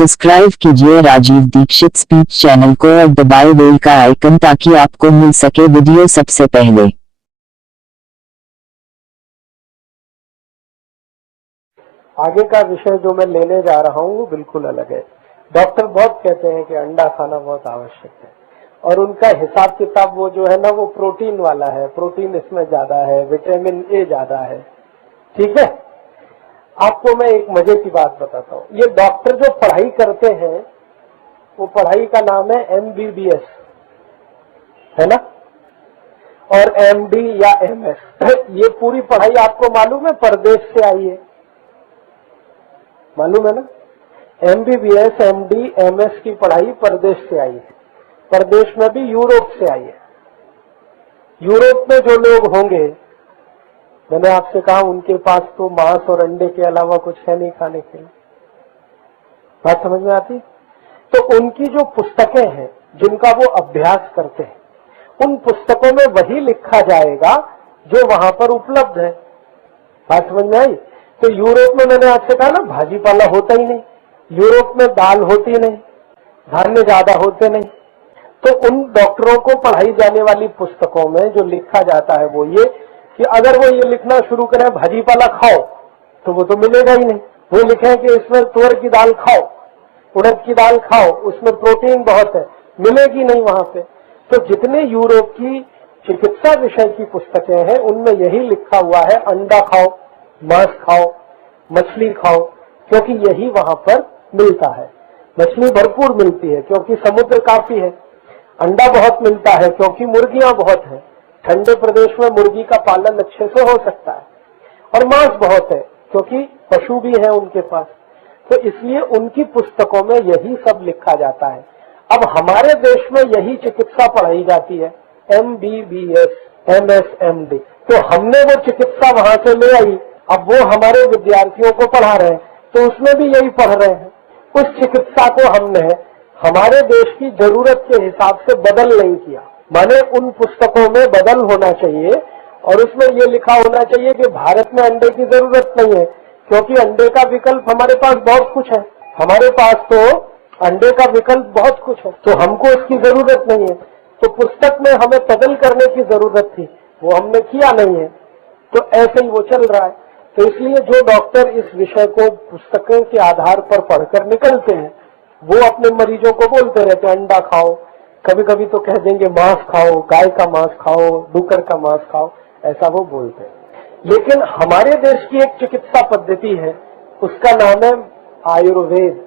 Subscribe कीजिए Rajiv Dixit speech channel को और दबाएं बेल का आइकन ताकि आपको मिल सके वीडियो सबसे पहले। आगे का विषय जो मैं लेने जा रहा हूँ वो बिल्कुल अलग है। डॉक्टर बहुत कहते हैं कि अंडा खाना बहुत आवश्यक है और उनका हिसाब किताब वो जो है ना वो प्रोटीन वाला है, प्रोटीन इसमें ज्यादा है, विटामिन ए ज्यादा है। ठीक है, आपको मैं एक मजे की बात बताता हूँ। ये डॉक्टर जो पढ़ाई करते हैं वो पढ़ाई का नाम है MBBS, है ना, और MD या MS। ये पूरी पढ़ाई आपको मालूम है परदेश से आई है, मालूम है ना। MBBS MD MS की पढ़ाई परदेश से आई है, परदेश में भी यूरोप से आई है। यूरोप में जो लोग होंगे, मैंने आपसे कहा उनके पास तो मांस और अंडे के अलावा कुछ है नहीं खाने के लिए। बात समझ में आती? तो उनकी जो पुस्तकें हैं जिनका वो अभ्यास करते हैं, उन पुस्तकों में वही लिखा जाएगा जो वहां पर उपलब्ध है। बात समझ में आई? तो यूरोप में मैंने आपसे कहा ना भाजी पाला होता ही नहीं, यूरोप में दाल होती नहीं, धान्य ज्यादा होते नहीं। तो उन डॉक्टरों को पढ़ाई जाने वाली पुस्तकों में जो लिखा जाता है वो ये कि अगर वो ये लिखना शुरू करें भाजी पाला खाओ तो वो तो मिलेगा ही नहीं। वो लिखें कि इसमें तुअर की दाल खाओ, उड़द की दाल खाओ, उसमें प्रोटीन बहुत है, मिलेगी नहीं वहां पे। तो जितने यूरोप की चिकित्सा विषय की पुस्तकें हैं उनमें यही लिखा हुआ है अंडा खाओ, मांस खाओ, मछली खाओ, क्योंकि यही वहां पर मिलता है। मछली भरपूर मिलती है क्योंकि समुद्र काफी है, अंडा बहुत मिलता है क्योंकि मुर्गियां बहुत है, ठंडे प्रदेश में मुर्गी का पालन अच्छे से हो सकता है, और मांस बहुत है क्योंकि पशु भी है उनके पास। तो इसलिए उनकी पुस्तकों में यही सब लिखा जाता है। अब हमारे देश में यही चिकित्सा पढ़ाई जाती है, MBBS MS MD। तो हमने वो चिकित्सा वहां से ले आई, अब वो हमारे विद्यार्थियों को पढ़ा रहे हैं, तो उसमें भी यही पढ़ रहे हैं। उस चिकित्सा को हमने हमारे देश की जरूरत के हिसाब से बदल नहीं किया। माने उन पुस्तकों में बदल होना चाहिए और उसमें ये लिखा होना चाहिए कि भारत में अंडे की जरूरत नहीं है क्योंकि अंडे का विकल्प हमारे पास बहुत कुछ है। हमारे पास तो अंडे का विकल्प बहुत कुछ है, तो हमको इसकी जरूरत नहीं है। तो पुस्तक में हमें बदल करने की जरूरत थी, वो हमने किया नहीं है, तो ऐसे ही वो चल रहा है। तो इसलिए जो डॉक्टर इस विषय को पुस्तकों के आधार पर पढ़कर निकलते हैं वो अपने मरीजों को बोलते रहते हैं अंडा खाओ, कभी कभी तो कह देंगे मांस खाओ, गाय का मांस खाओ, डुक्कर का मांस खाओ, ऐसा वो बोलते हैं। लेकिन हमारे देश की एक चिकित्सा पद्धति है, उसका नाम है आयुर्वेद।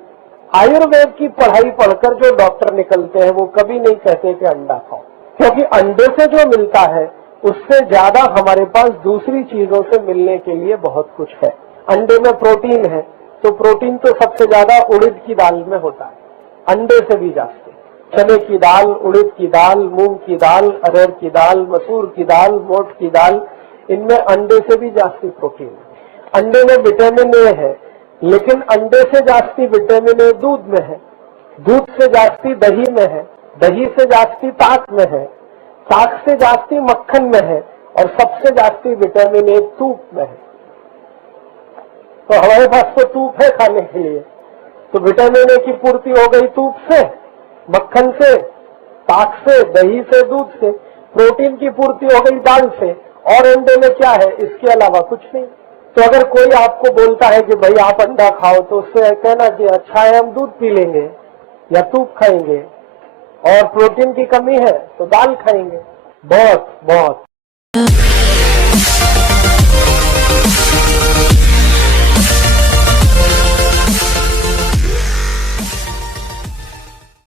आयुर्वेद की पढ़ाई पढ़कर जो डॉक्टर निकलते हैं वो कभी नहीं कहते कि अंडा खाओ, क्योंकि अंडे से जो मिलता है उससे ज्यादा हमारे पास दूसरी चीजों से मिलने के लिए बहुत कुछ है। अंडे में प्रोटीन है, तो प्रोटीन तो सबसे ज्यादा उड़द की दाल में होता है, अंडे से भी जाते। चने की दाल, उड़द की दाल, मूंग की दाल, अरहर की दाल, मसूर की दाल, मोठ की दाल, इनमें अंडे से भी जास्ती प्रोटीन है। अंडे में विटामिन ए है, लेकिन अंडे से जास्ती विटामिन ए दूध में है, दूध से जास्ती दही में है, दही से जास्ती ताक में है, ताक से जास्ती मक्खन में है, और सबसे जास्ती विटामिन ए तूप में है। तो हमारे पास तो तूप है खाने के लिए, तो विटामिन ए की पूर्ति हो गई तूप से, मक्खन से, ताक से, दही से, दूध से। प्रोटीन की पूर्ति हो गई दाल से, और अंडे में क्या है इसके अलावा कुछ नहीं। तो अगर कोई आपको बोलता है कि भाई आप अंडा खाओ, तो उससे कहना कि अच्छा है हम दूध पी लेंगे या तूप खाएंगे, और प्रोटीन की कमी है तो दाल खाएंगे। बहुत बहुत